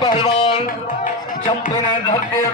पहलवान चैंपियन धरती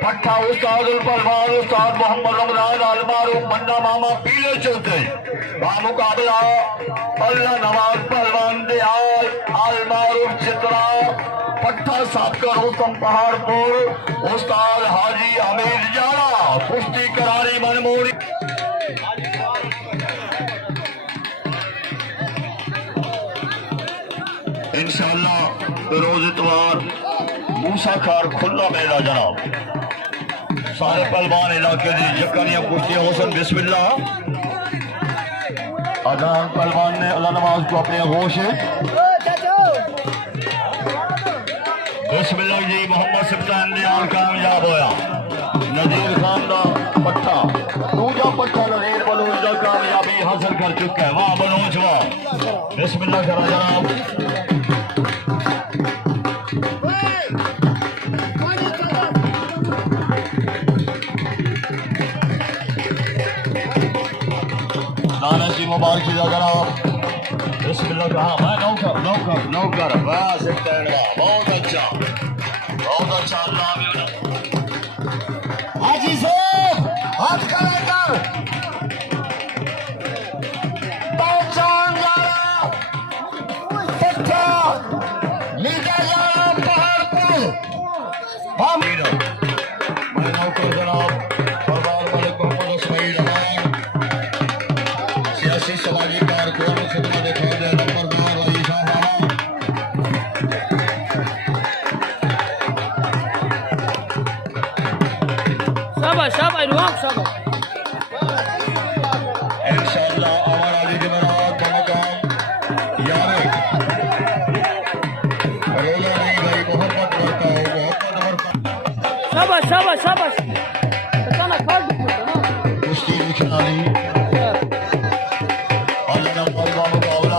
पट्टा उस्ताद पहलवान उस्ताद मोहम्मद रमजान अलमारूफ बन्ना मामा पीले चलते बमुकाबला अल्लाह नवाज पहलवान दे अलमारूफ चित्रा पट्टा साबकर हुसम पहाड़पुर उस्ताद हाजी हमीद जाना कुश्ती करारी मनमोड़ी इंशाअल्लाह रोज इतवार मूसा खार खुला मेला जनाब सारे पहलवान इलाके दी यकनिया कुश्तियां हुसन बिस्मिल्लाह अदनान पहलवान ने अल्लाह नवाज को अपने होश है बिस्मिल्लाह जी मोहम्मद सिफ्तान दयाल कामयाब होया नजीर खान दा पट्टा दूजा पट्टा नजीर बलूच दा कामयाबी हासिल कर चुका है वाह बलूच वाह बिस्मिल्लाह करा जनाब मुबारक जनाब बिस्मिल्लाह कहा मैं नौकर वाह सिफ्तान बहुत अच्छा अल्लाह हाजी साहब हाथ खड़ा कर पहचान जाना पट्टा लीडर जाना पहाड़ पर हम मैं नौकर जनाब परवार वाले को सियासी समाजी कारकुन खिदमत दिखा दे नंबरदार भाई साहब शाबाश रुआब शाबाश इंशाअल्लाह आवर अली जमरात मकाम यार रोला नहीं भाई मोहब्बत करता है मोहब्बत शाबाश बताना खाद कुश्ती खिलाड़ी बमकाबला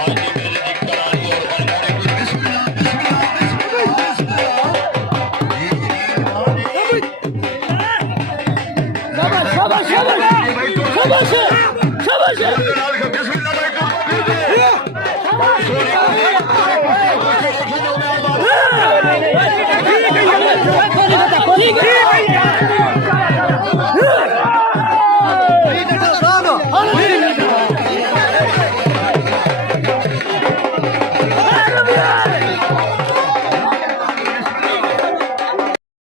आज की मेरे दी करारी और अलमारी कुछ बिस्मिल्लाह शाबाश